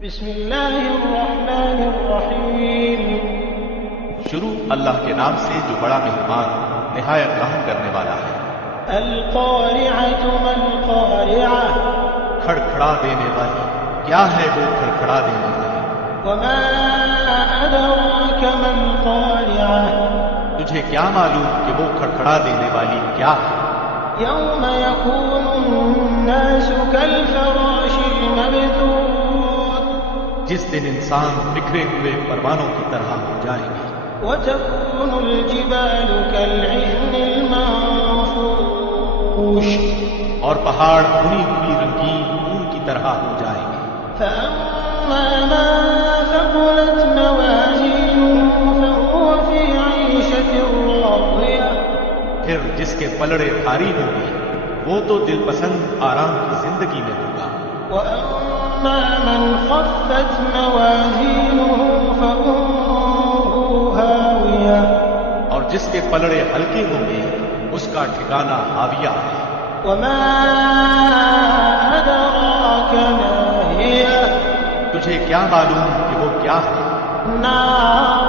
بسم اللہ الرحمن الرحیم۔ شروع اللہ کے نام سے جو بڑا مہربان نہایت رحم کرنے والا ہے۔ القارعۃ ما القارعۃ، کھڑکھڑا دینے والی، کیا ہے وہ کھڑکھڑا دینے والی؟ وما ادراک ما القارعۃ، تجھے کیا معلوم کہ وہ کھڑکھڑا دینے والی کیا ہے؟ یوم یکون الناس کالفراش المبثوث، جس دن انسان بکھرے ہوئے پروانوں کی طرح ہو جائیں گے۔ وتكون الجبال كالعهن المنفوش، اور پہاڑ بنی ہوئی رنگین اون کی طرح ہو جائیں گے۔ فأما من ثقلت موازينه فهو في عيشة راضية، پھر جس کے پلڑے بھاری ہوں گے وہ تو دل پسند آرام کی زندگی میں ہوگا۔ وأما من خفت موازينه فأمه هاوية، اور جس کے پلڑے ہلکے ہوں گے اس کا ٹھکانہ ہاویہ ہے۔ وما أدراك ما هي، تجھے کیا معلوم کہ وہ کیا ہے؟ نار